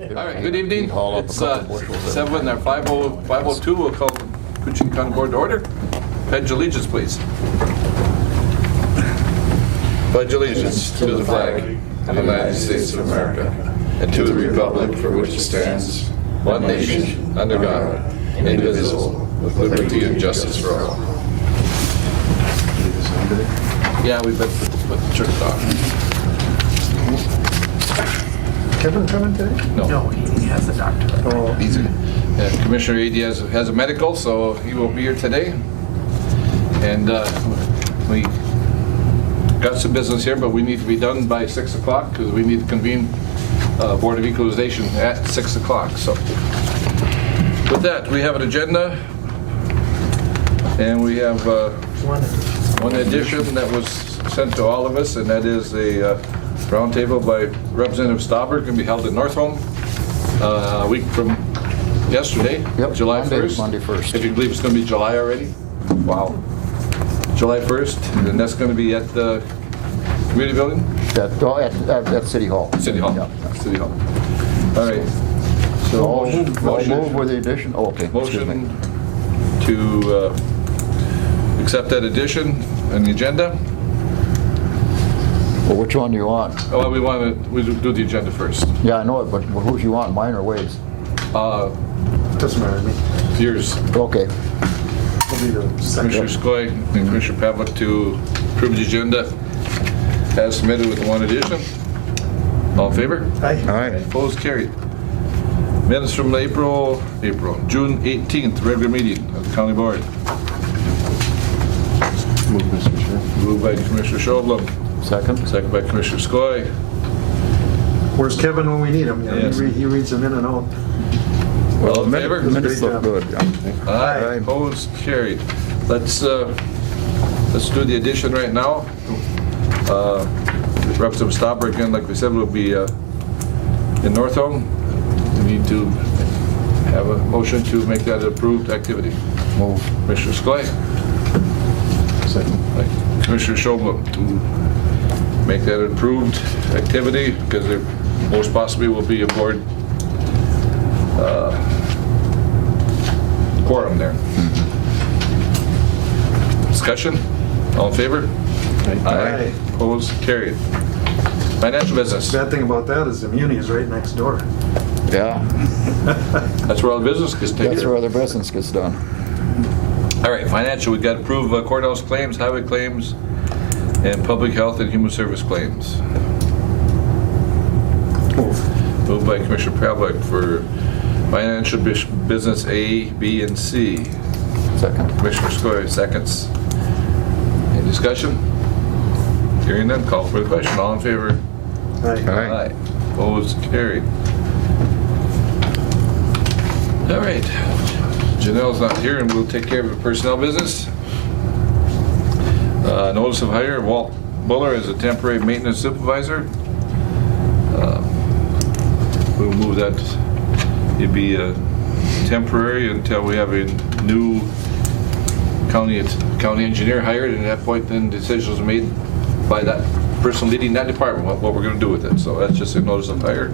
All right, good evening. Haul up a It's couple bushels of- 7 or 5:02. We'll call the Kuchin County Board to order. Pledge allegiance, please. Pledge allegiance to the flag of the United States of America and to the republic for which it stands, one nation, under God, indivisible, with liberty and justice for all. Yeah, we better put the church off. Kevin coming today? No. He has a doctor. Oh, Easy. And Commissioner Ady has a medical, so he will be here today. And we got some business here, but we need to be done by 6 o'clock because we need to convene Board of Equalization at 6 o'clock. So with that, we have an agenda, and we have one addition that was sent to all of us, and that is a roundtable by Representative Stauber, going to be held in Northholm a week from yesterday, Yep, July Monday, 1st. Monday 1st. If you believe it's going to be July already. Wow. July 1st, and that's going to be at the community building? At City Hall. City Hall. Yeah. City Hall. All right. So I'll motion move with the addition, oh, okay. Excuse me. to accept that addition on the agenda. Well, which one do you want? Oh, well, we do the agenda first. Yeah, I know it, but who do you want, mine or Wade's? doesn't matter to me. Yours, Okay. I'll be the second. Commissioner Skoye and Commissioner Pavlik, to approve the agenda as submitted with one addition. All in favor? Aye. All right. Opposed, carried. Minutes from the June 18th, regular meeting of the county board. Move, Mr. Chair. Moved by Commissioner Schaublam, Second? second by Commissioner Skoye. Where's Kevin when we need him? Yeah, Yes. he reads them in and out. All in the favor? minutes Great look job. good. Yeah. Aye. Opposed, carried. Let's do the addition right now. Representative Stauber, again, like we said, will be in Northholm. We need to have a motion to make that an approved activity. Move. Commissioner Skoye, Second. Commissioner Schaublam, to make that an approved activity, because there most possibly will be a board quorum there. Discussion? All in favor? Aye. Opposed? Carried. Financial business. Bad thing about that is the Muni is right next door. Yeah, That's where all the business gets taken. that's where other business gets done. All right, financial, we got to approve courthouse claims, highway claims, and public health and human service claims. Move. Moved by Commissioner Pavlik for financial business A, B, and C. Second. Commissioner Skoye, seconds. Any discussion? Hearing none, call for the question. All in favor? Aye. Aye. Opposed, carried. All right. Janelle's not here, and we'll take care of the personnel business. Notice of hire, Walt Buller as a temporary maintenance supervisor. We'll move that. It'd be temporary until we have a new county engineer hired, and at that point, then decisions are made by that person leading that department, what we're going to do with it. So that's just a notice of hire.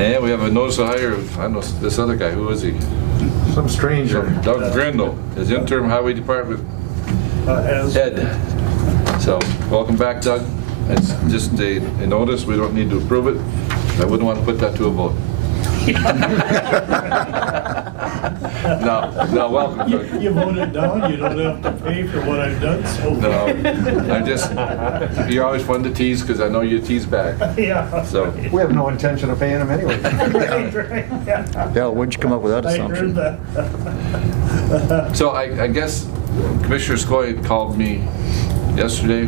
And we have a notice of hire of, I don't know, this other guy. Who is he? Some stranger. Doug Grindle, as interim highway department head. So welcome back, Doug. It's just a notice. We don't need to approve it. I wouldn't want to put that to a vote. No, welcome, Doug. You vote it down, you don't have to pay for what I've done so far. No, I'm just, you're always fun to tease because I know you tease back. Yeah. So, We have no intention of paying him anyway. Right, right, yeah. Yeah, where'd you come up with that I assumption? heard that. so I guess Commissioner Skoye called me yesterday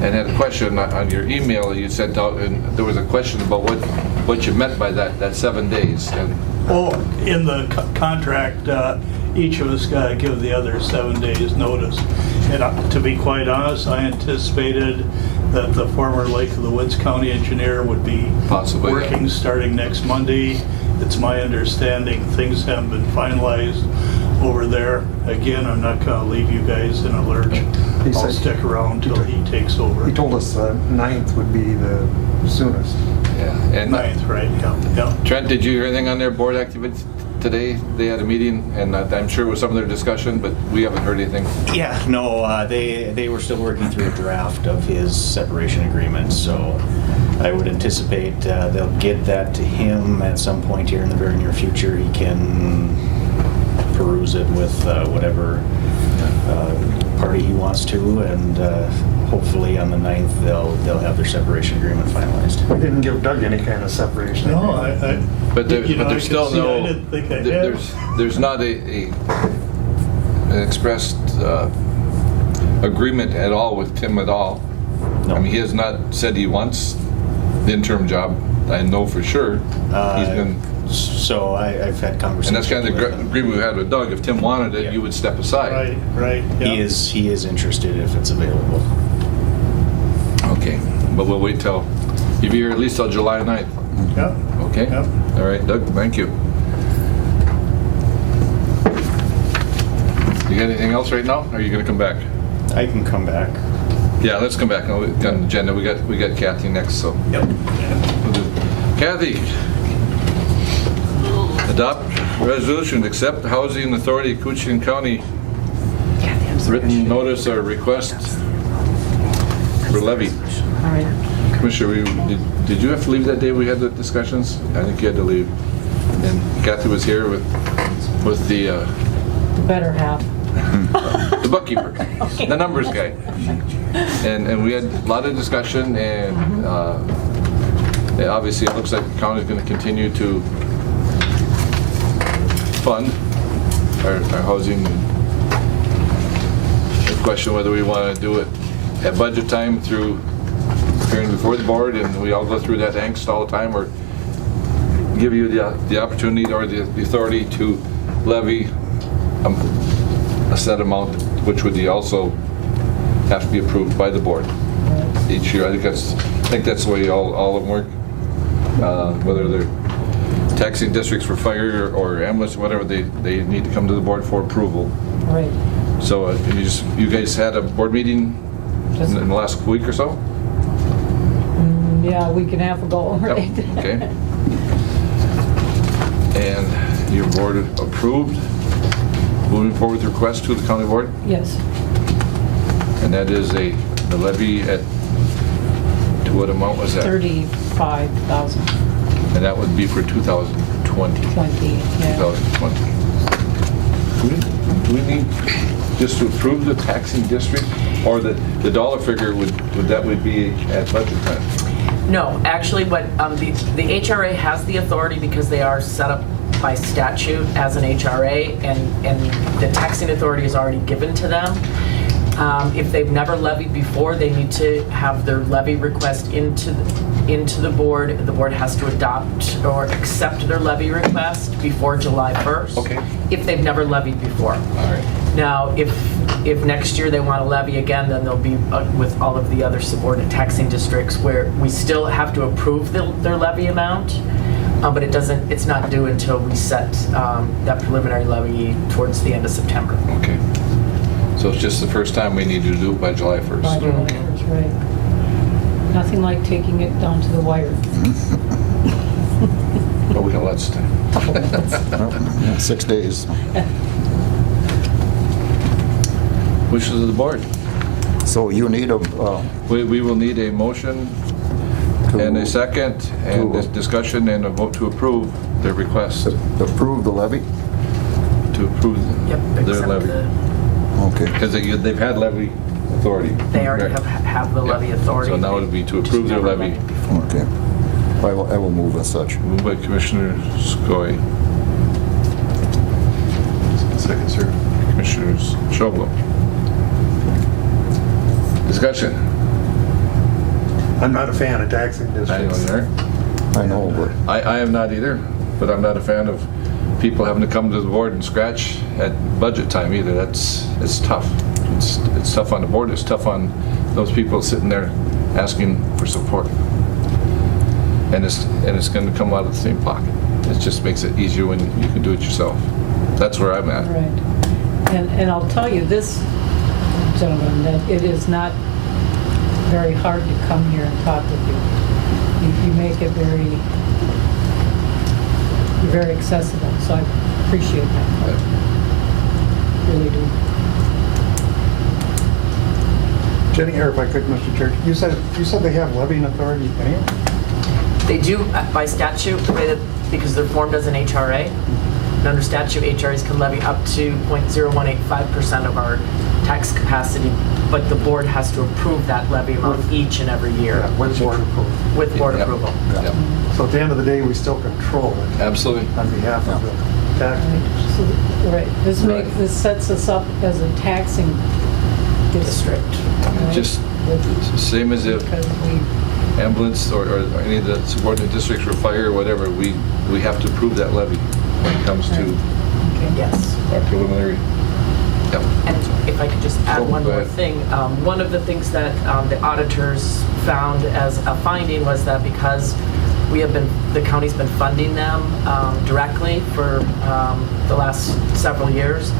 and had a question on your email that you sent out, and there was a question about what you meant by that 7 days. And Oh, in the contract, each of us got to give the other 7 days notice. And to be quite honest, I anticipated that the former Lake of the Woods County engineer would be Possibly, yeah. working starting next Monday. It's my understanding things haven't been finalized over there. Again, I'm not going to leave you guys in a lurch. He I'll said- stick around till he takes over. He told us 9th would be the soonest. Yeah. And 9th, right? Yeah. Trent, did you hear anything on their board activity today? They had a meeting, and I'm sure it was some of their discussion, but we haven't heard anything. Yeah, no, they were still working through a draft of his separation agreement, so I would anticipate they'll get that to him at some point here in the very near future. He can peruse it with whatever party he wants to, and hopefully on the 9th they'll have their separation agreement finalized. We didn't give Doug any kind of separation. No, I. But you know, I there's could still see- no, I didn't think I had. there's not an expressed agreement at all with Tim at all. No. I mean, he has not said he wants the interim job. I know for sure. He's been, So I've had and conversations. that's kind of the with him. agreement we had with Doug. If Tim wanted it, Yeah. you would step aside. Right, yeah. He is interested if it's available. Okay, but we'll wait till, you'll be here at least till July 9th. Yeah. Okay? Yep. All right, Doug, thank you. You got anything else right now? Or are you going to come back? I can come back. Yeah, let's come back. No, we've got an agenda. We got Kathy next, so. Yep. We'll do- Kathy, adopt resolution, accept Housing Authority of Coochian County written notice or request for levy. All right. Commissioner, did you have to leave that day we had the discussions? I think you had to leave. And Kathy was here with the The better half. the bookkeeper, the numbers guy. And we had a lot of discussion, and obviously it looks like the county is going to continue to fund our housing. The question whether we want to do it at budget time through appearing before the board, and we all go through that angst all the time, or give you the opportunity or the authority to levy a set amount, which would also have to be approved by the board each year. I think that's the way all of them work. Whether they're taxing districts for fire or ambulance, whatever, they need to come to the board for approval. Right. So you guys had a board meeting Just- in the last week or so? Yeah, a week and a half ago, Yep, right? okay. And your board approved moving forward with the request to the county board? Yes, And that is the levy to what amount was that? 35,000, And that would be for 2020. 20, yeah. 2020. Do we need just to approve the taxing district, or the dollar figure would be at budget time? No, actually, what the HRA has the authority because they are set up by statute as an HRA, and the taxing authority is already given to them. If they've never levied before, they need to have their levy request into the board. The board has to adopt or accept their levy request before July 1st. Okay. If they've never levied before. All right. Now, if next year they want to levy again, then they'll be with all of the other subordinate taxing districts where we still have to approve their levy amount, but it's not due until we set that preliminary levy towards the end of September. Okay. So it's just the first time we need to do it by July 1st. By July 1st, right. Nothing like taking it down to the wire. But we got lots of time. Yeah, 6 days. Wishes of the board. So you need a, We will need a motion and a second, and this discussion and a vote to approve their request to approve the levy? to approve Yep, their except levy. Okay. Because they've had levy authority. They already have the levy Yeah. authority. So now it would be to Just approve their never levy. levied before. Okay. I will move as such. Moved by Commissioner Skoye. Second, sir. Commissioner Schobel. Discussion. I'm not a fan of taxing districts. Anyone there? I know, but I am not either, but I'm not a fan of people having to come to the board and scratch at budget time either. It's tough. It's tough on the board, it's tough on those people sitting there asking for support. And it's going to come out of the same pocket. It just makes it easier when you can do it yourself. That's where I'm at. Right. And I'll tell you this, gentlemen, that it is not very hard to come here and talk with you. You make it very accessible, so I appreciate that. Really do. Jenny, or if I could, Mr. Church, you said they have levying authority anyway? They do by statute, the way that, because they're formed as an HRA. And under statute, HRAs can levy up to 0.0185% of our tax capacity, but the board has to approve that levy amount each and every year Yeah, with board approval. with board Yep. approval. Yep. So at the end of the day, we still control it Absolutely. on behalf of the tax. Right, so- right. Right. This sets us up as a taxing district. right? Just With- same as if Because we, ambulance or any of the subordinate districts for fire or whatever, we have to approve that levy when it comes to okay. Yes. our preliminary. Yep. And if I could just Go add one more ahead. thing, one of the things that the auditors found as a finding was that because the county's been funding them directly for the last several years,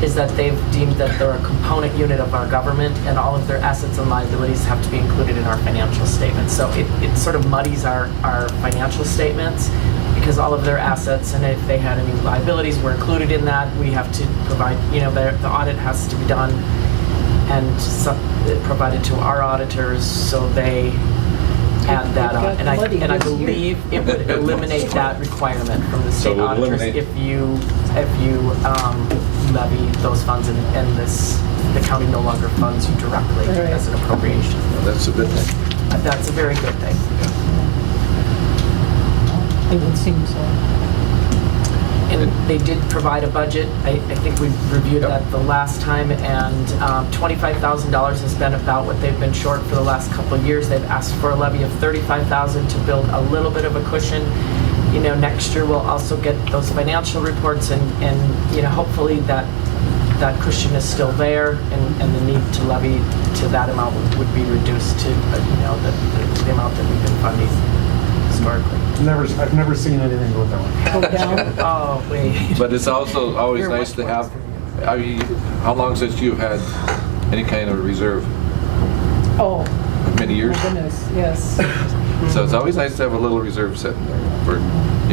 is that they've deemed that they're a component unit of our government and all of their assets and liabilities have to be included in our financial statements. So it sort of muddies our financial statements because all of their assets and if they had any liabilities were included in that. We have to provide, the audit has to be done and provided to our auditors so they add that It on. got muddy And I this year. believe it would eliminate that requirement from the So state it would auditors eliminate- if you levy those funds and the county no longer funds you directly Right. as an appropriation. Well, that's a good thing. That's a very good thing. It would seem so. And they did provide a budget. I think we reviewed Yep. that the last time, and $25,000 has been about what they've been short for the last couple of years. They've asked for a levy of $35,000 to build a little bit of a cushion. Next year we'll also get those financial reports, and hopefully that cushion is still there, and the need to levy to that amount would be reduced to the amount that we've been funding historically. I've never seen anything go down. Go down. Oh, wait. But it's also always You're nice much to more have, I mean, how long since you had any kind of reserve? Oh, Many years? my goodness, yes. So it's always nice to have a little reserve sitting there for,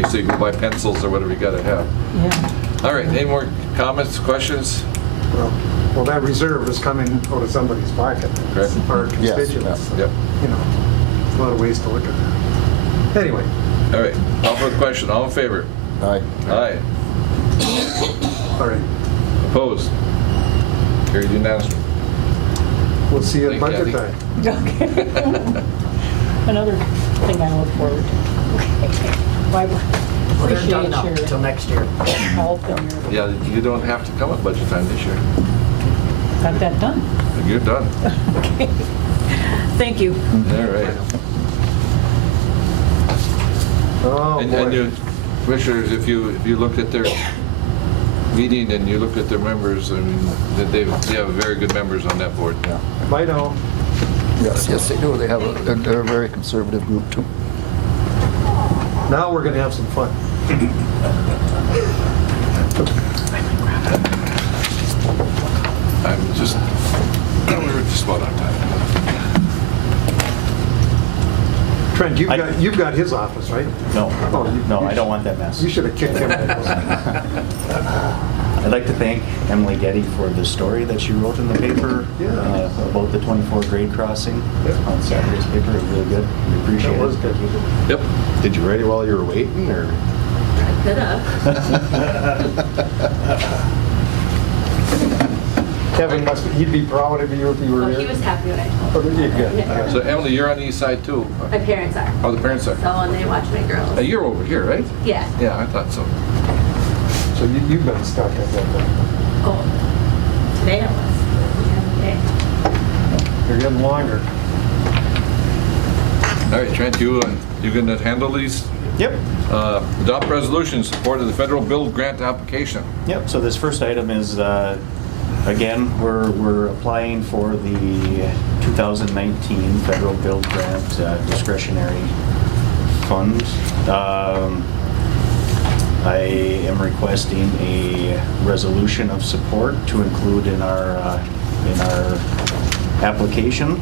so you can buy pencils or whatever you gotta have. Yeah. All right, any more comments, questions? Well, that reserve is coming out of somebody's pocket. Correct. Or Yes, constituents. Yep. There's a lot of ways to look at that. Anyway, All right, call for the question, all in favor? Aye. Aye. all right. Opposed? Carried unanimously. We'll see you at Thank you, budget Kathy. time. Okay. Another thing I look forward to. Okay. Well, I They're done now appreciate until your next year. help and your, Yeah, you don't have to come at budget time this year. got that done. You're done. Okay. Thank you. All right. Oh, And boy. you, commissioners, if you look at their meeting and you look at their members, I mean, that they have very good members on that board. Yeah. Bye now. Yes, yes, they do. They're a very conservative group too. Now we're gonna have some fun. I'm just, we're just about on time. Trent, you've got his office, right? No, Oh, you- no, you I don't want that mess. You should have kicked him. I'd like to thank Emily Getty for the story that she wrote in the paper Yeah. about the 24 grade crossing Yep. on Saturday's paper. It was really good. We appreciate That it. was good. Yep. Did you write it while you were waiting, or? Kevin he'd be proud of you if you were Oh, here. he was happy when I Oh, told him. yeah, good. Yeah. So Emily, you're on the east side too. My parents are. Oh, the parents are. So, and they watch my girls. You're over here, right? Yeah. Yeah, I thought so. So you've been stuck at that thing. Oh, today I was. Yeah, You're getting longer. All right, Trent, you gonna handle these? Yep. Adopt resolution in support of the federal build grant application. Yep, so this first item is, again, we're applying for the 2019 federal build grant discretionary fund. I am requesting a resolution of support to include in our application.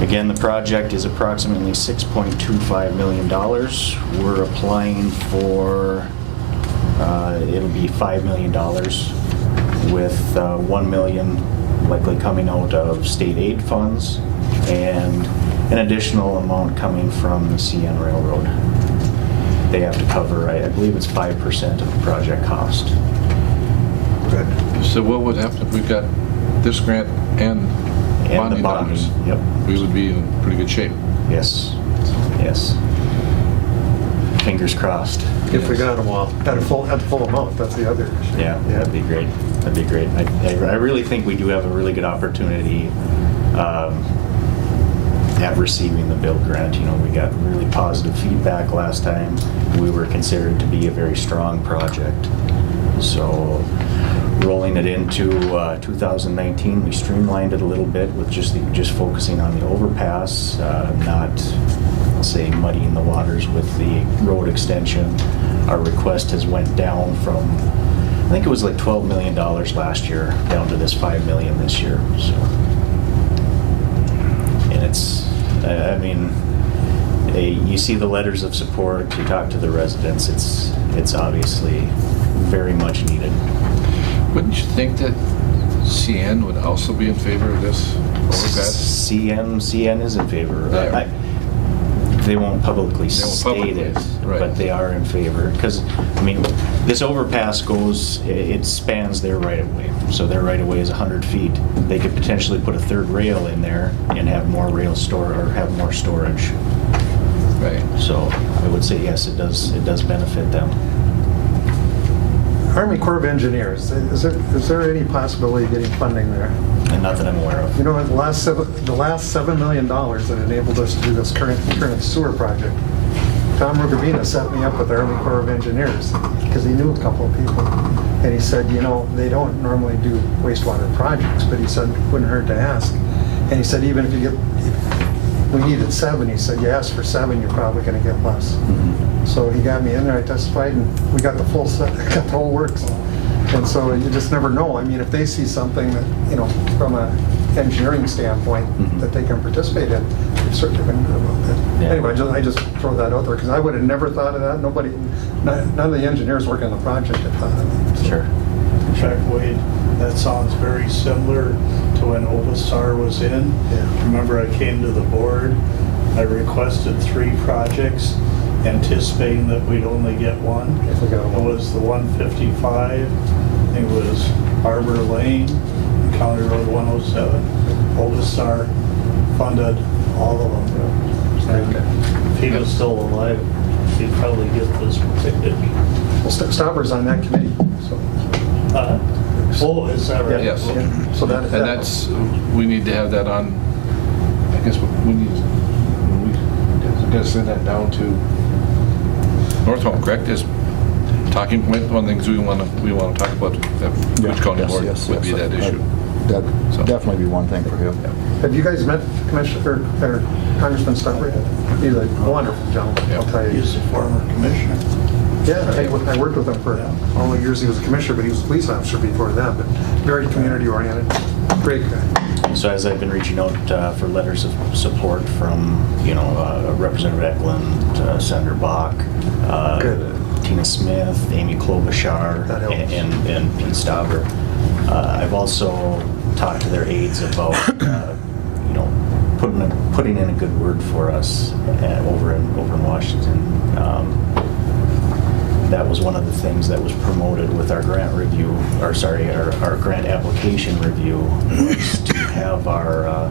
Again, the project is approximately $6.25 million. We're applying for, it'll be $5 million with $1 million likely coming out of state aid funds and an additional amount coming from the CN Railroad. They have to cover, I believe it's 5% of the project cost. Good. So what would happen if we got this grant and the bonding bonding, dollars? yep. We would be in pretty good shape. Yes, yes. Fingers crossed. If we got them all at the full amount, that's the other issue. Yeah, that'd be great. That'd be great. I really think we do have a really good opportunity at receiving the build grant. You know, we got really positive feedback last time. We were considered to be a very strong project. So rolling it into 2019, we streamlined it a little bit with just focusing on the overpass, not, I'll say, muddying the waters with the road extension. Our request has went down from, I think it was like $12 million last year, down to this $5 million this year. So, and it's, I mean, you see the letters of support, you talk to the residents, it's obviously very much needed. Wouldn't you think that CN would also be in favor of this overpass? CN is in favor. They are. They won't publicly They won't state publicly, it, right. but they are in favor. Because, I mean, this overpass goes, it spans their right-of-way. So their right-of-way is 100 feet. They could potentially put a third rail in there and have more rail store, or have more storage. Right. So I would say, yes, it does benefit them. Army Corps of Engineers, is there any possibility of getting funding there? And not that I'm aware of. You know, the last $7 million that enabled us to do this current sewer project, Tom Rugavina set me up with the Army Corps of Engineers because he knew a couple of people. And he said, you know, they don't normally do wastewater projects, but he said, it wouldn't hurt to ask. And he said, even if you get, we needed 7, he said, you ask for 7, you're probably going to get less. So he got me in there, I testified, and we got the full set, got the whole works. And so you just never know. I mean, if they see something that, you know, from an engineering standpoint that they can participate in, they're certainly going to know about that. Yeah. Anyway, I just throw that out there because I would have never thought of that. None of the engineers working on the project had thought of it. So. Sure. In fact, Wade, that sounds very similar to when Ovistar was in. Yeah. Remember, I came to the board, I requested 3 projects, anticipating that we'd only get one. If we got It one. was the 155, I think it was Harbor Lane, and County Road 107. Ovistar funded all of them. And if he was still alive, he'd probably get this ticket. Well, Stopper's on that committee, so. Oh, is that right? Yes. Yeah. So that. And that's, we need to have that on, I guess we need, we gotta send that down to North Home, correct? Is talking point, one of the things we want to talk about, which county board would be that issue. That'd So. definitely be one thing for him. Have you guys met Commissioner or Congressman Stopper? He's a wonderful gentleman, I'll tell you. He's a former commissioner. Yeah, I worked with him for all the years he was a commissioner, but he was a police officer before that, but very community oriented, great guy. So as I've been reaching out for letters of support from, you know, Representative Eklund, Senator Bach, Good. Tina Smith, Amy Klobuchar, That helps. and Pete Stauber. I've also talked to their aides about, you know, putting in a good word for us over in Washington. That was one of the things that was promoted with our grant review, or sorry, our grant application review, was to have our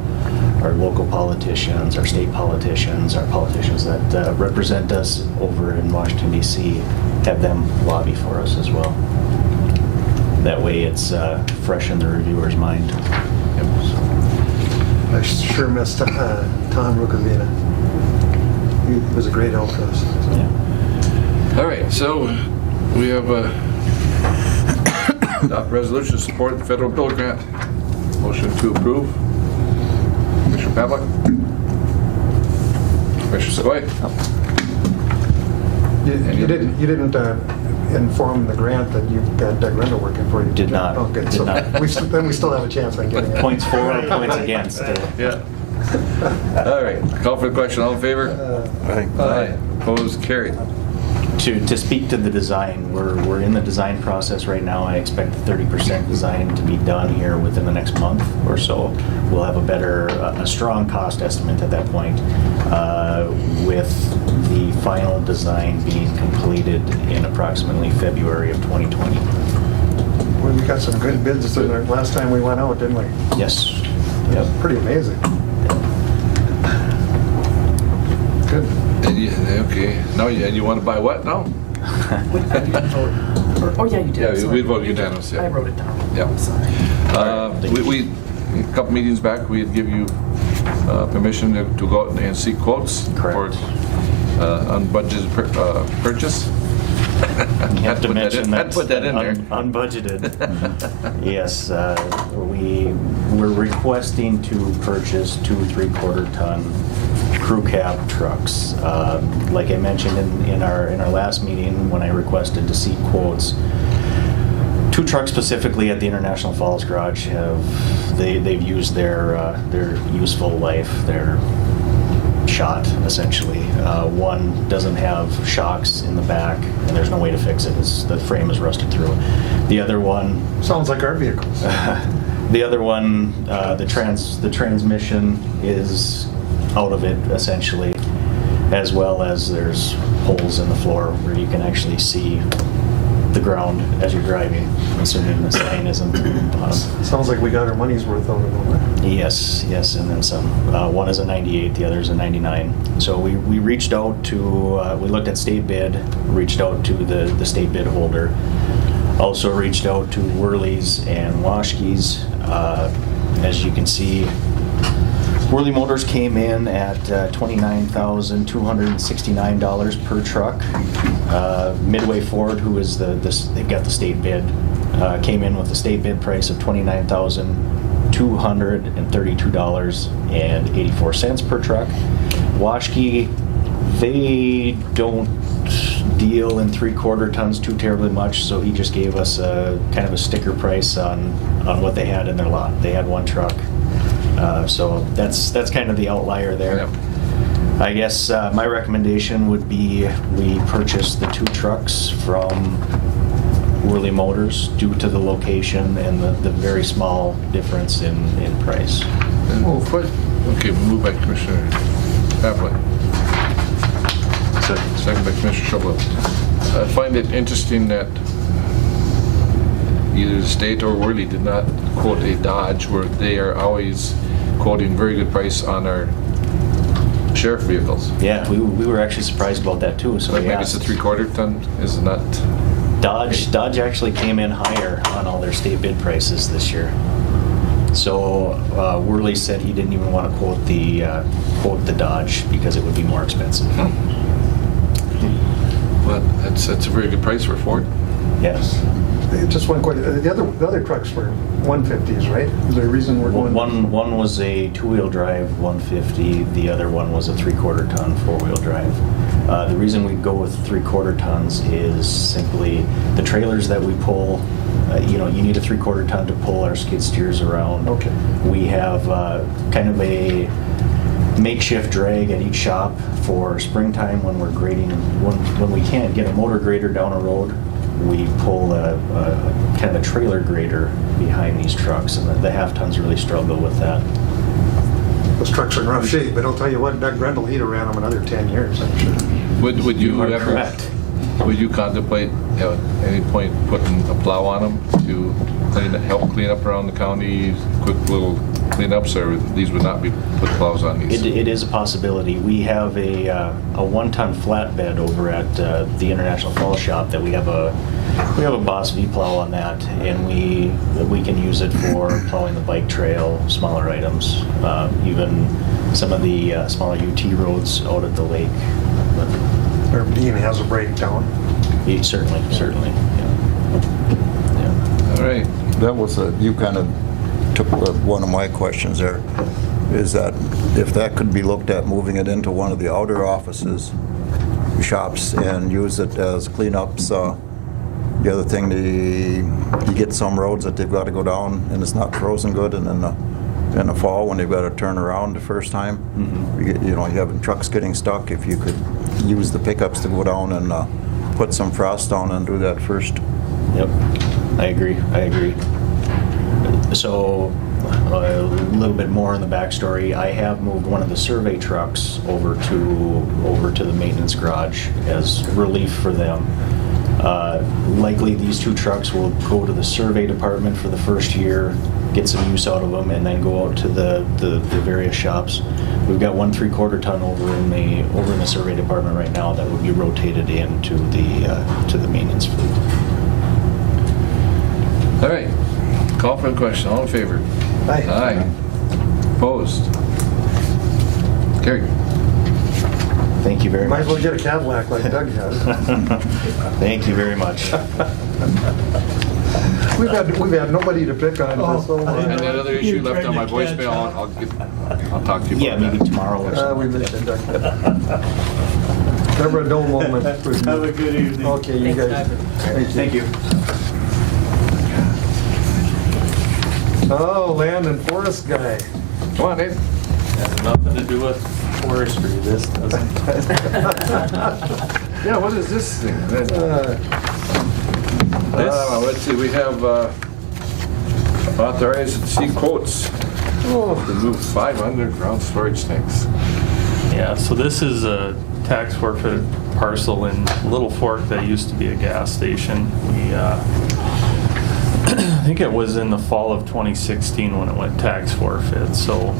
local politicians, our state politicians, our politicians that represent us over in Washington, D.C., have them lobby for us as well. That way it's fresh in the reviewer's mind. I sure missed Tom Rukavina. He was a great help to us. Yeah. All right, so we have a adopt resolution to support the federal build grant. Motion to approve. Commissioner Pavlik. Commissioner Skoye. You didn't inform the grant that you've got Doug Rendell working for you. Did not. Oh, good. Did So not. then we still have a chance on getting it. Points for or points against. Yeah. All right, call for the question, all in favor? Aye. Opposed, carried. To speak to the design, we're in the design process right now. I expect the 30% design to be done here within the next month or so. We'll have a strong cost estimate at that point, with the final design being completed in approximately February of 2020. Well, we got some good bids in there last time we went out, didn't we? Yes. Yep. Pretty amazing. Good. And you, okay, now you want to buy what now? Oh, yeah, you did. Yeah, we Sorry. voted unanimous, yeah. I wrote it down. Yeah. I'm sorry. We, a couple meetings back, we had give you permission to go out and seek quotes for Correct. Unbudgeted purchase. You have to mention that. Put that in there. Unbudgeted. Yes, we're requesting to purchase 2 3/4 ton crew cab trucks. Like I mentioned in our last meeting, when I requested to see quotes, 2 trucks specifically at the International Falls Garage they've used their useful life, their shot essentially. One doesn't have shocks in the back, and there's no way to fix it. The frame is rusted through. The other one, Sounds like our vehicles. the transmission is out of it essentially, as well as there's holes in the floor where you can actually see the ground as you're driving, assuming the sign isn't on the bottom. Sounds like we got our money's worth out of them. Yes, and then some. One is a 98, the other is a 99. So we reached out to, we looked at state bid, reached out to the state bid holder. Also reached out to Worley's and Washke's. As you can see, Worley Motors came in at $29,269 per truck. Midway Ford, who is they've got the state bid, came in with the state bid price of $29,232.84 per truck. Washke, they don't deal in 3/4 tons too terribly much, so he just gave us a kind of a sticker price on what they had in their lot. They had 1 truck. So that's kind of the outlier there. Yep. I guess my recommendation would be we purchase the 2 trucks from Worley Motors due to the location and the very small difference in price. Okay, moved by Commissioner Havlet. Second by Commissioner Schubert. I find it interesting that either the state or Worley did not quote a Dodge, where they are always quoting very good price on our sheriff vehicles. Yeah, we were actually surprised about that too. So Like we maybe it's a asked. 3/4 ton, is it not? Dodge actually came in higher on all their state bid prices this year. So Worley said he didn't even want to quote the Dodge because it would be more expensive. Well, that's a very good price for Ford. Yes. Just one question. The other trucks were 150s, right? Is there a reason we're going? One was a 2-wheel drive 150. The other one was a 3/4 ton 4-wheel drive. The reason we go with 3/4 tons is simply the trailers that we pull. You need a 3/4 ton to pull our skid steers around. Okay. We have kind of a makeshift drag at each shop for springtime when we're grading. When we can't get a motor grader down a road, we pull a kind of a trailer grader behind these trucks, and the half tons really struggle with that. Those trucks are in rough shape, but I'll tell you what, Doug Grendel, he'd have ran them another 10 years, I'm sure. Would you are ever, correct. would you contemplate at any point putting a plow on them to help clean up around the county, quick little cleanups, or these would not be put plows on these? It is a possibility. We have a 1-ton flatbed over at the International Falls shop that we have a Boss V plow on that, and we can use it for plowing the bike trail, smaller items, even some of the smaller UT roads out at the lake. Or Dean has a breakdown. Certainly. Yeah. All right. That was you kind of took one of my questions there, is that if that could be looked at, moving it into one of the outer offices, shops, and use it as cleanups. The other thing, you get some roads that they've got to go down and it's not frozen good, and then in the fall when they've got to turn around the first time. You know, you having trucks getting stuck, if you could use the pickups to go down and put some frost down and do that first. Yep, I agree. So, a little bit more in the backstory. I have moved one of the survey trucks over to the maintenance garage as relief for them. Likely these 2 trucks will go to the survey department for the first year, get some use out of them, and then go out to the various shops. We've got 1 3/4 ton over in the survey department right now that would be rotated into the maintenance fleet. All right, call for the question, all in favor? Aye. Aye. Opposed? Carried. Thank you very Might much. as well get a Cadillac like Doug has. Thank you very much. We've had nobody to pick on for so And long. that other issue left on my voicemail, I'll talk to you Yeah, about maybe that. tomorrow or something. We missed it, Doug. Never a dull moment with Have a you. good evening. Okay, you Thanks, guys. Doug. Thank you. Oh, land and forest guy. Come on, Nate. Has nothing to do with forestry, this doesn't. Yeah, what is this thing? Let's see, we have authorized to see quotes to move 5 underground storage tanks. Yeah, so this is a tax forfeit parcel in Little Fork that used to be a gas station. We, I think it was in the fall of 2016 when it went tax forfeit. So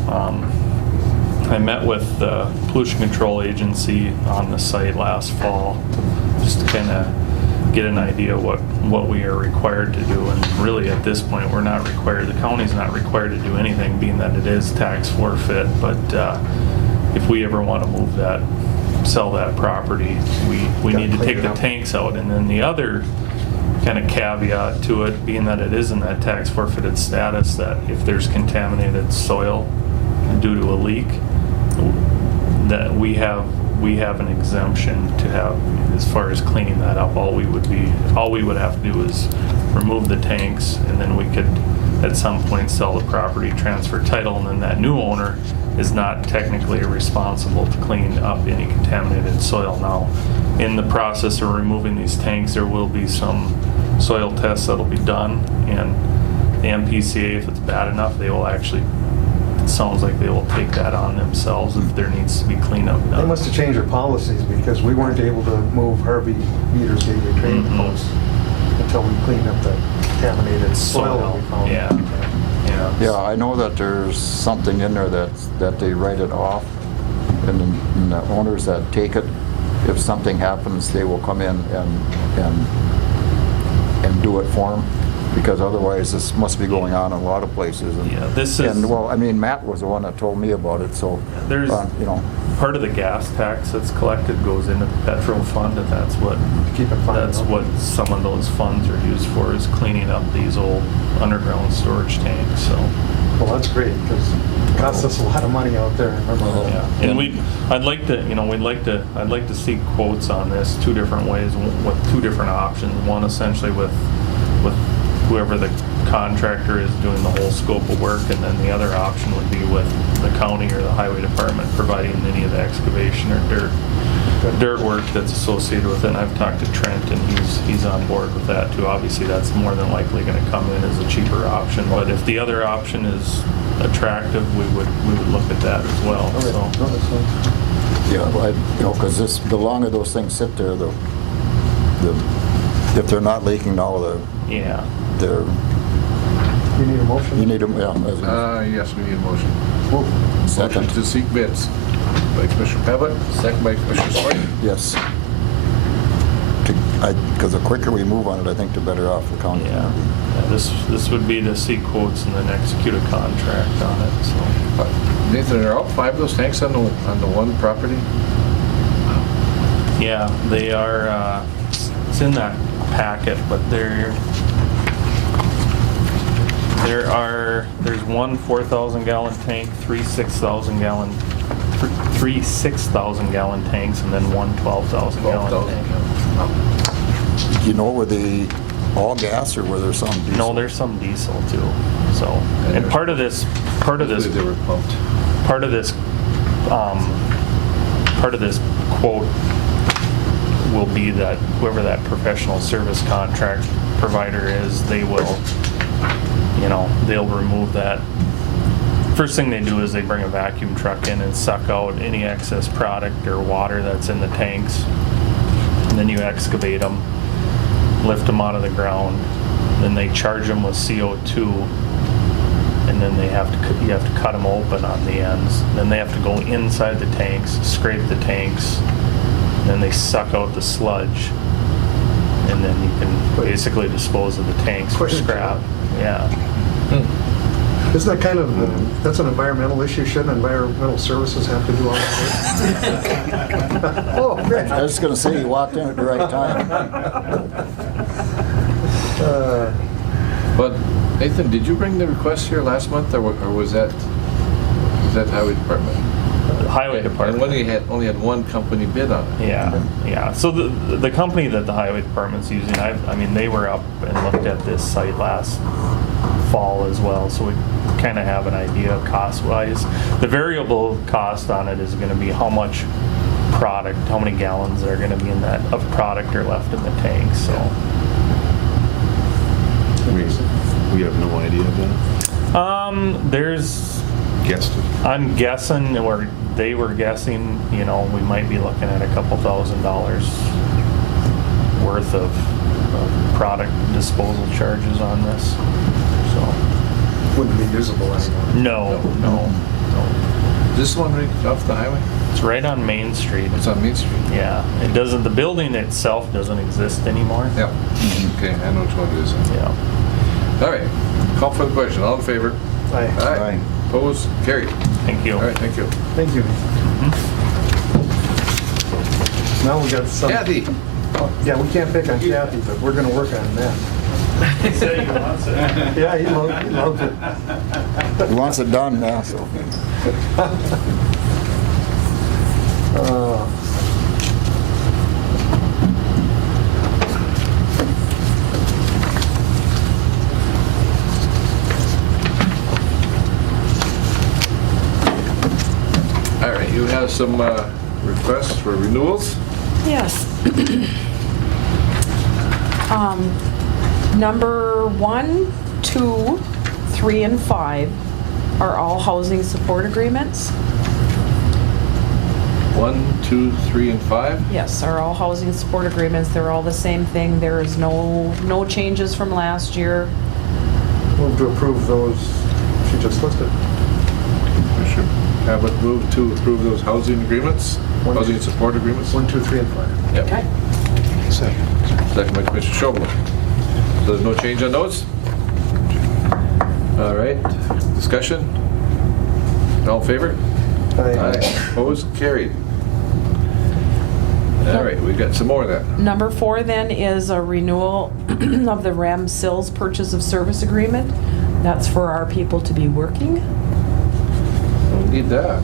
I met with the Pollution Control Agency on the site last fall, just to kind of get an idea what we are required to do. And really at this point, we're not required, the county's not required to do anything, being that it is tax forfeit. But if we ever want to move that, sell that property, we need to take the tanks out. And then the other kind of caveat to it, being that it is in that tax forfeited status, that if there's contaminated soil due to a leak, that we have an exemption to have as far as cleaning that up. All we would have to do is remove the tanks, and then we could at some point sell the property, transfer title, and then that new owner is not technically responsible to clean up any contaminated soil. Now, in the process of removing these tanks, there will be some soil tests that'll be done, and the MPCA, if it's bad enough, they will actually, it sounds like they will take that on themselves if there needs to be cleanup done. They must have changed their policies because we weren't able to move Harvey Meter's gateway drain post until we cleaned up the contaminated soil that we found. Yeah. Yeah, I know that there's something in there that they write it off, and the owners that take it, if something happens, they will come in and do it for them, because otherwise this must be going on in a lot of places. And, Yeah, this is- And, well, I mean, Matt was the one that told me about it, so, There's- you know. Part of the gas tax that's collected goes into the petrol fund, and that's what Keep it fun. That's what some of those funds are used for, is cleaning up these old underground storage tanks, so. Well, that's great because it costs us a lot of money out there. Remember that? Yeah, and I'd like to see quotes on this 2 different ways, with 2 different options. One essentially with whoever the contractor is doing the whole scope of work, and then the other option would be with the county or the highway department providing any of the excavation or dirt work that's associated with it. And I've talked to Trent, and he's on board with that too. Obviously, that's more than likely going to come in as a cheaper option, but if the other option is attractive, we would look at that as well. Okay. So. No, that's fine. Yeah, because the longer those things sit there, if they're not leaking now, Yeah. they're, You need a motion? you need them, yeah. Yes, we need a motion. Move. Motion Second. to seek bids by Commissioner Pavlik, second by Commissioner Swart. Yes. Because the quicker we move on it, I think the better off the county. Yeah, this would be to see quotes and then execute a contract on it, so. Nathan, are all 5 of those tanks on the one property? Yeah, they are, it's in that packet, but there's one 4,000 gallon tank, 3 6,000 gallon tanks, and then one 12,000 gallon 12,000. tank. You know where the all gas, or were there some diesel? No, there's some diesel too, so. And part of this I believe they were pumped. part of this quote will be that whoever that professional service contract provider is, they will, they'll remove that. First thing they do is they bring a vacuum truck in and suck out any excess product or water that's in the tanks. And then you excavate them, lift them out of the ground, then they charge them with CO2, and then you have to cut them open on the ends. Then they have to go inside the tanks, scrape the tanks, then they suck out the sludge, and then you can basically dispose of the tanks for scrap. Yeah. Isn't that kind of, that's an environmental issue? Shouldn't environmental services have to do all that? Oh, great. I was gonna say, you walked in at the right time. But Nathan, did you bring the request here last month, or was that highway department? Highway And department. when you only had one company bid on it. Yeah. So the company that the highway department's using, they were up and looked at this site last fall as well, so we kind of have an idea cost-wise. The variable cost on it is going to be how much product, how many gallons are going to be in that of product are left in the tank. So We have no idea about there's. Guessed. I'm guessing, or they were guessing, we might be looking at a couple $1,000s worth of product disposal charges on this. So Wouldn't be usable anymore. no. Is this one right off the highway? It's right on Main Street. It's on Main Street. Yeah, it doesn't. The building itself doesn't exist anymore. Yeah. Okay, I know which one it is. Yeah. All right, call for the question. All in favor? Aye. Aye. Opposed? Carried. Thank you. All right, thank you. Thank you. Now we got some. Kathy? Yeah, we can't pick on Kathy, but we're gonna work on that. He said he wants it. Yeah, he loves it. He wants it done now, so. All right, you have some requests for renewals? Yes. Number 1, 2, 3, and 5 are all housing support agreements. 1, 2, 3, and 5? Yes, are all housing support agreements. They're all the same thing. There is no changes from last year. Move to approve those she just listed. Commissioner Abbott moved to approve those housing agreements, housing support agreements? 1, 2, 3, and 5. Yep. Okay. Second by Commissioner Schobel. So there's no change on those? All right, discussion? All in favor? Aye. Opposed? Carried. All right, we've got some more of that. Number 4 then is a renewal of the Rem Sills purchase of service agreement. That's for our people to be working. Don't need that.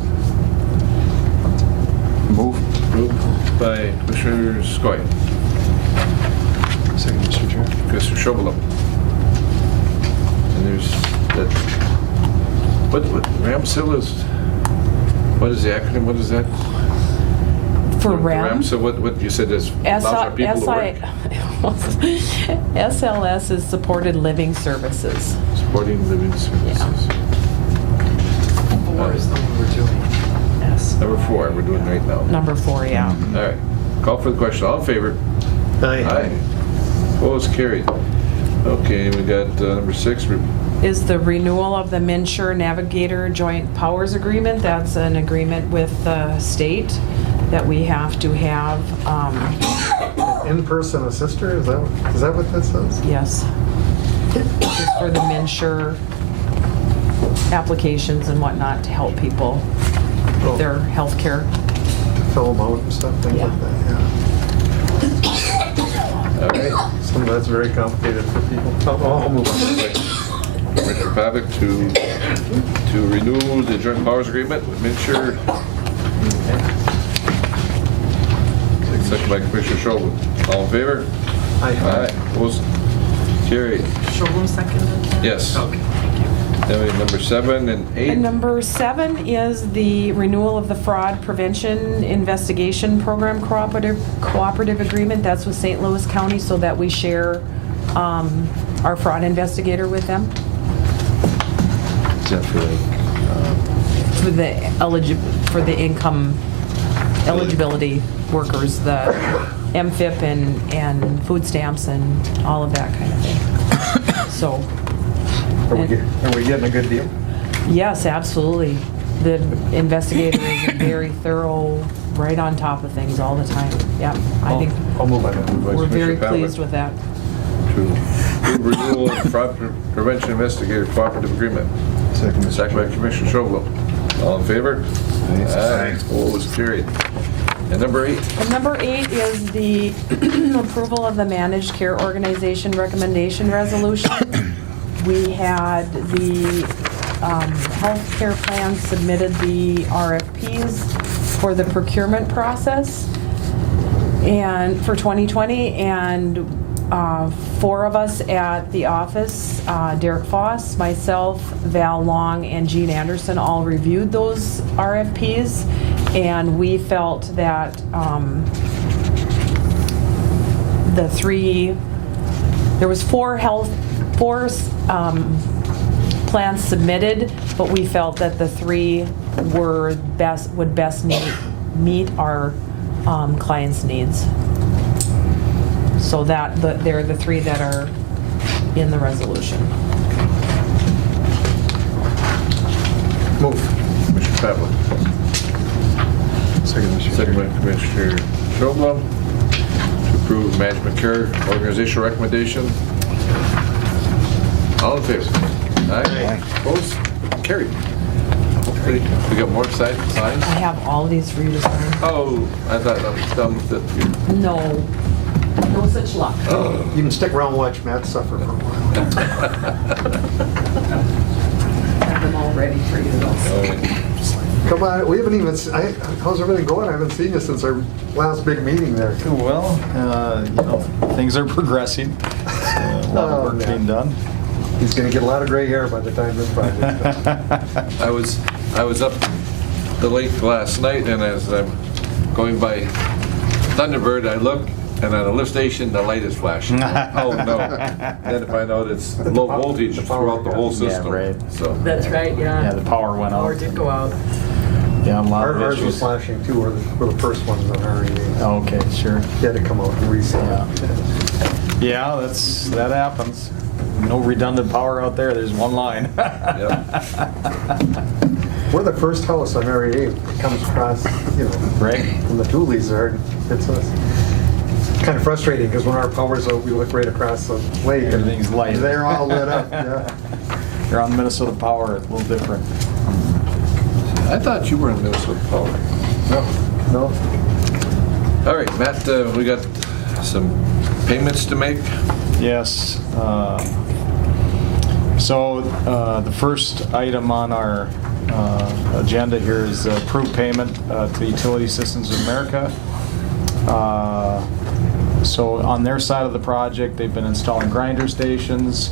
Move. Moved by Commissioner Skoye. Second, Mr. Chair. Commissioner Schobel. And there's that, what RAMSIL is, what is the acronym, what is that? For Rem? RAMSIL, what you said is allows our people to work? SLS is Supported Living Services. Supporting living services. 4 is the one we're doing. Yes. Number 4, we're doing right now. Number 4, yeah. All right, call for the question, all in favor? Aye. Opposed, carried. Okay, we got number 6, Is the renewal of the Minsure Navigator Joint Powers Agreement. That's an agreement with the state that we have to have, In-person assister, is that what that says? yes. This is for the Minsure applications and whatnot to help people with their health care. To fill them out and stuff, things Yeah. like that, yeah. all right. Some of that's very complicated for people. I'll move on. Commissioner Pavlik to renew the joint powers agreement with Minsure. Second by Commissioner Schobel. All in favor? Aye. Opposed? Carried. Sherwin seconded? Yes. Okay, thank you. Then we have number 7 and 8. And number 7 is the renewal of the Fraud Prevention Investigation Program cooperative agreement. That's with St. Louis County so that we share our fraud investigator with them Is that for like, for the income eligibility workers, the MFIP and food stamps and all of that kind of thing. So, Are we getting a good deal? yes, absolutely. The investigator is very thorough, right on top of things all the time. Yeah, I think I'll move on that. we're very Commissioner pleased Pavlik. with that. To approve renewal of fraud prevention investigator cooperative agreement. second, Second by Commissioner Shovlo. All in favor? Aye. Opposed, carried. And number 8. And number 8 is the approval of the managed care organization recommendation resolution. We had the healthcare plan submitted the RFPs for the procurement process and for 2020, and 4 of us at the office, Derek Foss, myself, Val Long, and Jean Anderson all reviewed those RFPs, and we felt that there was 4 plans submitted, but we felt that the 3 would best meet our clients' needs. So they're the 3 that are in the resolution. Move. Commissioner Pavlik. second, Mr. Second Chair. by Commissioner Shovlo. To approve management care organization recommendation. All in favor? Aye. Opposed? Carried. Hopefully, we got more signs? I have all these for you to sign. Oh, I thought I was done with it. No such luck. You can stick around and watch Matt suffer for a while. Have them all ready for you though. Come on, we haven't even, how's everything going? I haven't seen you since our last big meeting there. Well, things are progressing. A lot of work being done. He's gonna get a lot of gray hair by the time this project's done. I was up the lake last night, and as I'm going by Thunderbird, I look, and at a lift station, the light is flashing. Oh, no. Then I find out it's low voltage throughout the whole system. Yeah, right. So, That's right, yeah. Yeah, the power went Power out. did go out. Yeah, a lot of Ours was issues. flashing too, were the first ones on REA. Okay, sure. He had to come out and reset it. Yeah, that happens. No redundant power out there. There's one line. yeah. We're the first house on REA that comes across, Right. from the Toolies there. It's kind of frustrating because when our power's out, we look right across the lake. and Everything's light. They're all lit up, yeah. You're on Minnesota Power. It's a little different. I thought you were in Minnesota Power. No, All right, Matt, we got some payments to make. Yes. So the first item on our agenda here is approved payment to Utility Systems of America. So on their side of the project, they've been installing grinder stations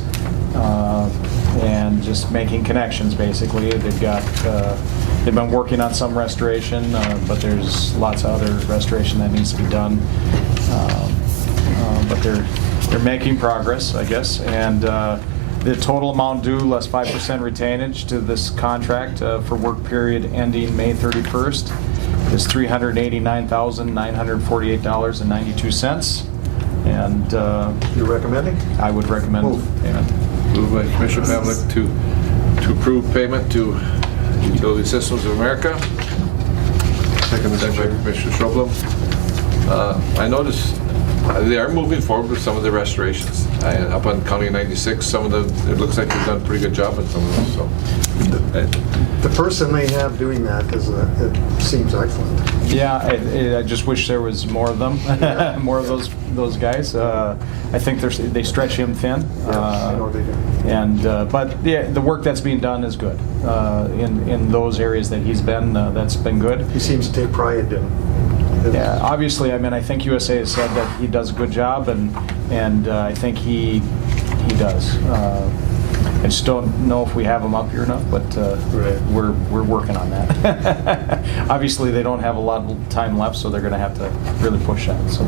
and just making connections, basically. They've been working on some restoration, but there's lots of other restoration that needs to be done. But they're making progress, I guess. And the total amount due less 5% retainage to this contract for work period ending May 31st is $389,948.92. And you recommending? I would recommend Move. payment. Moved by Commissioner Pavlik to approve payment to Utility Systems of America. Second, Mr. Second by Chair. Commissioner Shovlin. I noticed they are moving forward with some of the restorations. Up on County 96, some of them, it looks like they've done a pretty good job on some of them, so. The person they have doing that it seems excellent. Yeah, I just wish there was more of them, more of those guys. I think they stretch him thin. I know they do. And but the work that's being done is good in those areas that he's been. That's been good. He seems to take pride in. Yeah, obviously, I mean, I think USA has said that he does a good job, and I think he he does. I just don't know if we have them up here enough, but Right. we're working on that. Obviously, they don't have a lot of time left, so they're going to have to really push that. So.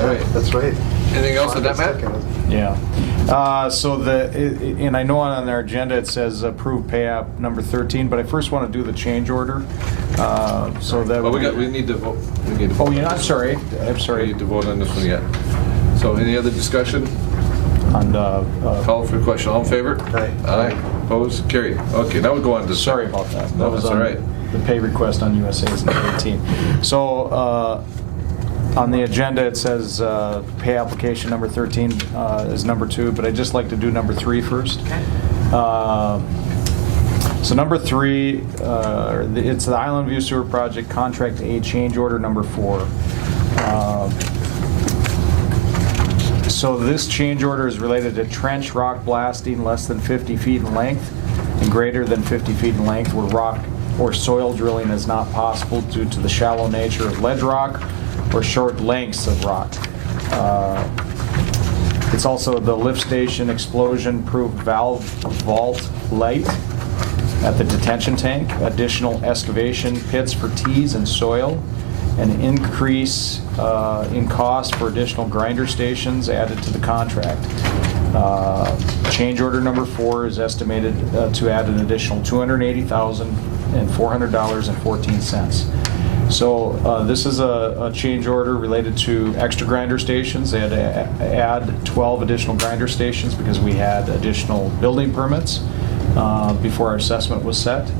All right. That's right. Anything else on that, Matt? Yeah. And I know on their agenda it says approve pay app number 13, but I first want to do the change order. So that Well, we need to vote. We need to vote Oh, on yeah, I'm this. sorry. I'm We sorry. need to vote on this one yet. So any other discussion? On Call for the question. All in favor? Aye. Aye. Opposed? Carried. Okay, now we'll go on to. sorry about that. No, That was that's on all right. the pay request on USA is number 18. So on the agenda it says pay application number 13 is number 2, but I'd just like to do number 3 first. Okay. So number 3, it's the Island View Sewer Project Contract A change order number 4. So this change order is related to trench rock blasting less than 50 feet in length and greater than 50 feet in length where rock or soil drilling is not possible due to the shallow nature of ledge rock or short lengths of rock. It's also the lift station explosion-proof valve vault light at the detention tank, additional excavation pits for tees and soil, an increase in cost for additional grinder stations added to the contract. Change order number 4 is estimated to add an additional $280,400.14. So this is a change order related to extra grinder stations. They had to add 12 additional grinder stations because we had additional building permits before our assessment was set.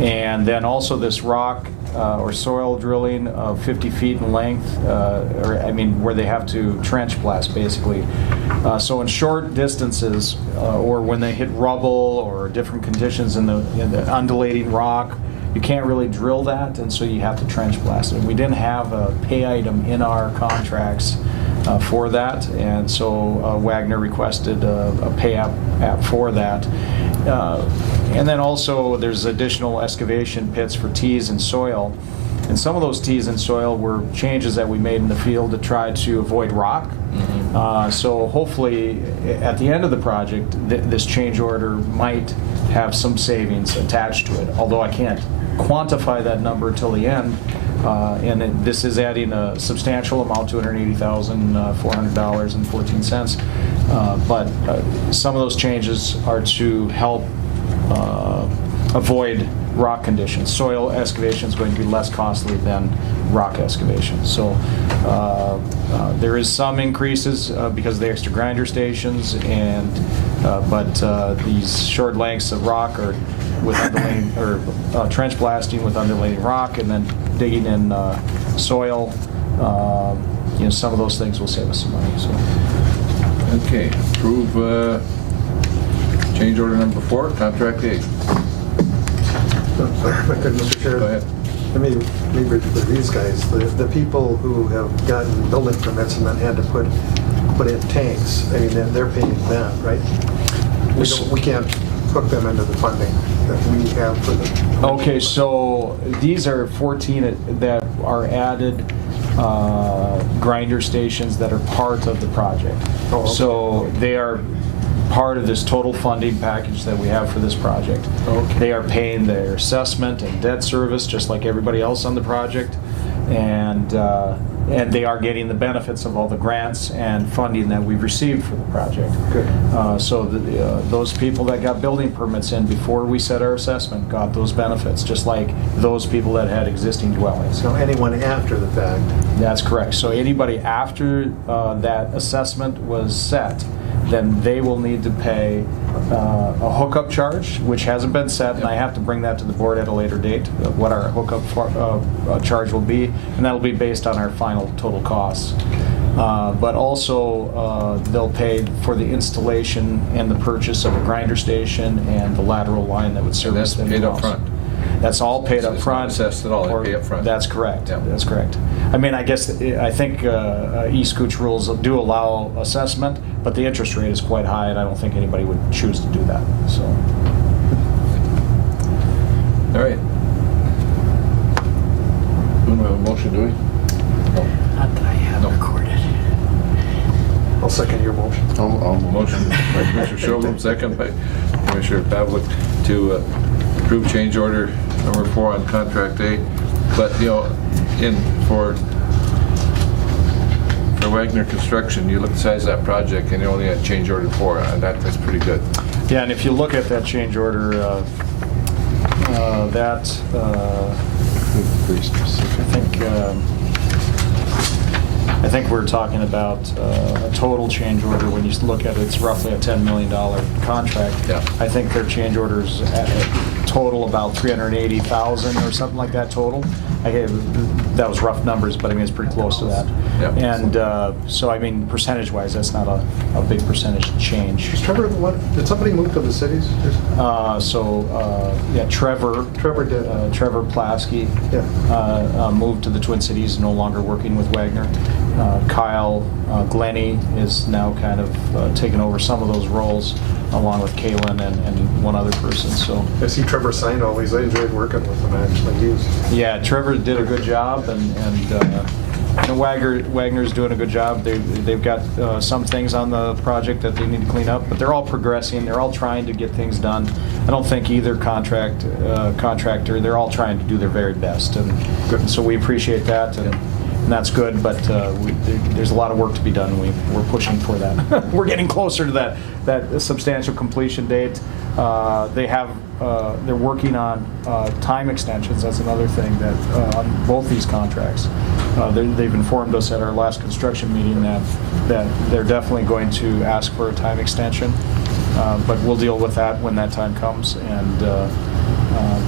And then also this rock or soil drilling of 50 feet in length, where they have to trench blast basically. So in short distances, or when they hit rubble or different conditions in the undulating rock, you can't really drill that, and so you have to trench blast it. We didn't have a pay item in our contracts for that, and so Wagner requested a pay app for that. And then also there's additional excavation pits for tees and soil. And some of those tees and soil were changes that we made in the field to try to avoid rock. So hopefully at the end of the project, this change order might have some savings attached to it, although I can't quantify that number until the end. And this is adding a substantial amount, $280,400.14. But some of those changes are to help avoid rock conditions. Soil excavation is going to be less costly than rock excavation. So there is some increases because of the extra grinder stations, but these short lengths of rock are with underlaying or trench blasting with underlaying rock, and then digging in soil. Some of those things will save us some money. So. Okay, approve change order number 4, contract A. If I could, Mr. Chair. Go ahead. Maybe for these guys, the people who have gotten building permits and then had to put in tanks, I mean, they're paying that, right? We can't hook them into the funding that we have for them. Okay, so these are 14 that are added grinder stations that are part of the project. Oh, okay. So they are part of this total funding package that we have for this project. Okay. They are paying their assessment and debt service just like everybody else on the project, and they are getting the benefits of all the grants and funding that we've received for the project. Good. So those people that got building permits in before we set our assessment got those benefits, just like those people that had existing dwellings. So anyone after the fact, That's correct. So anybody after that assessment was set, then they will need to pay a hookup charge, which hasn't been set, and I have to bring that to the board at a later date, what our hookup charge will be, and that'll be based on our final total costs. But also, they'll pay for the installation and the purchase of a grinder station and the lateral line that would service that's the paid new up house. front. That's all paid So up it's not front. assessed at all, they Or- pay up front. That's correct. Yeah. That's correct. I mean, I think East Cooch rules do allow assessment, but the interest rate is quite high, and I don't think anybody would choose to do that, so. All right. We don't have a motion, do we? Not that I have No. recorded. I'll second your motion. Motion by Commissioner Sherwood, second by Commissioner Pavlik to approve change order number 4 on contract A. But, you know, for Wagner Construction, you look at the size of that project and you only had change order 4, and that's pretty good. Yeah, and if you look at that change order, Pretty specific. I think we're talking about a total change order. When you look at it, it's roughly a $10 million contract. Yeah. I think their change orders total about $380,000 or something like that total. That was rough numbers, but I mean, it's pretty close to that. Yeah. And so, I mean, percentage-wise, that's not a big percentage change. Is Trevor, did somebody move to the cities? Yeah, Trevor. Trevor did. Trevor Plasky. Yeah. Moved to the Twin Cities, no longer working with Wagner. Kyle Glenny is now kind of taken over some of those roles, along with Kalen and one other person. So I see Trevor signed all these. I enjoyed working with him, actually. yeah, Trevor did a good job, and Wagner's doing a good job. They've got some things on the project that they need to clean up, but they're all progressing. They're all trying to get things done. I don't think either contractor, they're all trying to do their very best, and so we appreciate that, and that's good, but there's a lot of work to be done. We're pushing for that. We're getting closer to that substantial completion date. They're working on time extensions. That's another thing that on both these contracts. They've informed us at our last construction meeting that they're definitely going to ask for a time extension, but we'll deal with that when that time comes. And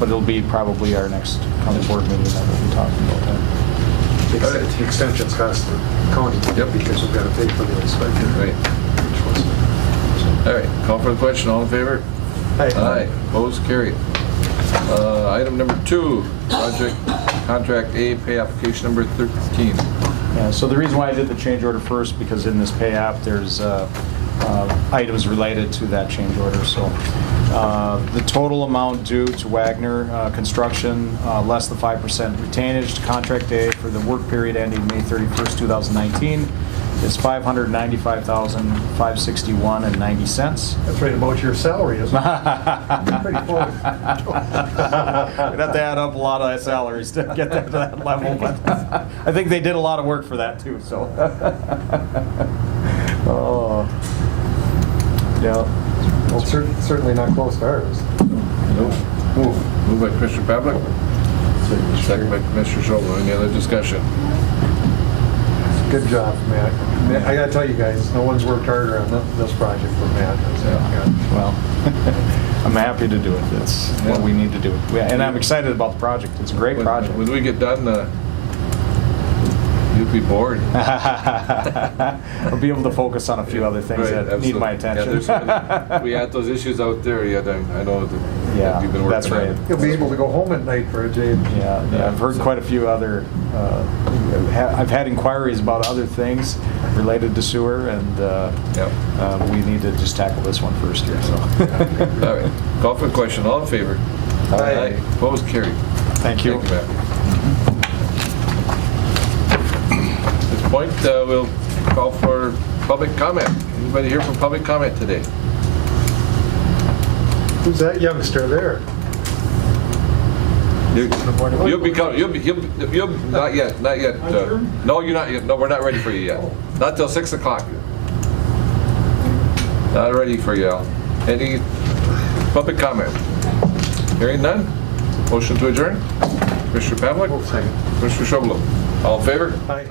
but it'll be probably our next county board meeting that we'll be talking about that. The extensions cost the county. Yep. Because we've got to pay for the inspection. Right. All right, call for the question. All in favor? Aye. Opposed? Carried. Item number 2, contract A, pay application number 13. Yeah, so the reason why I did the change order first, because in this pay app, there's items related to that change order. So the total amount due to Wagner Construction, less the 5% retainage, contract day for the work period ending May 31st, 2019, is $595,561.90. That's right about your salary, isn't it? Pretty close. We'd have to add up a lot of salaries to get that to that level, but I think they did a lot of work for that too, so. Oh. Yeah. Well, certainly not close to ours. Nope. Moved by Commissioner Pavlik. Second by Commissioner Sherwood. Any other discussion? Good job, Matt. I gotta tell you guys, no one's worked harder on this project than Matt. Well, I'm happy to do it. That's what we need to do. And I'm excited about the project. It's a great project. When we get done, you'll be bored. I'll be able to focus on a few other things Right, that need my absolutely. attention. Yeah, we had those issues out there. I know that Yeah, you've been working that's on right. it. You'll be able to go home at night for a Jade. Yeah, I've heard quite a few other, I've had inquiries about other things related to sewer, and we need to just tackle this one first here, so. All right. Call for the question. All in favor? Aye. Opposed? Carried. Thank you. Thank you, Matt. At this point, we'll call for public comment. Anybody here for public comment today? Who's that youngster there? You'll be not yet. No, you're not yet. No, we're not ready for you yet. Not till 6 o'clock. Not ready for you, Al. Any public comment? Hearing none? Motion to adjourn? Commissioner Pavlik? Second. Commissioner Sherwood? All in favor? Aye.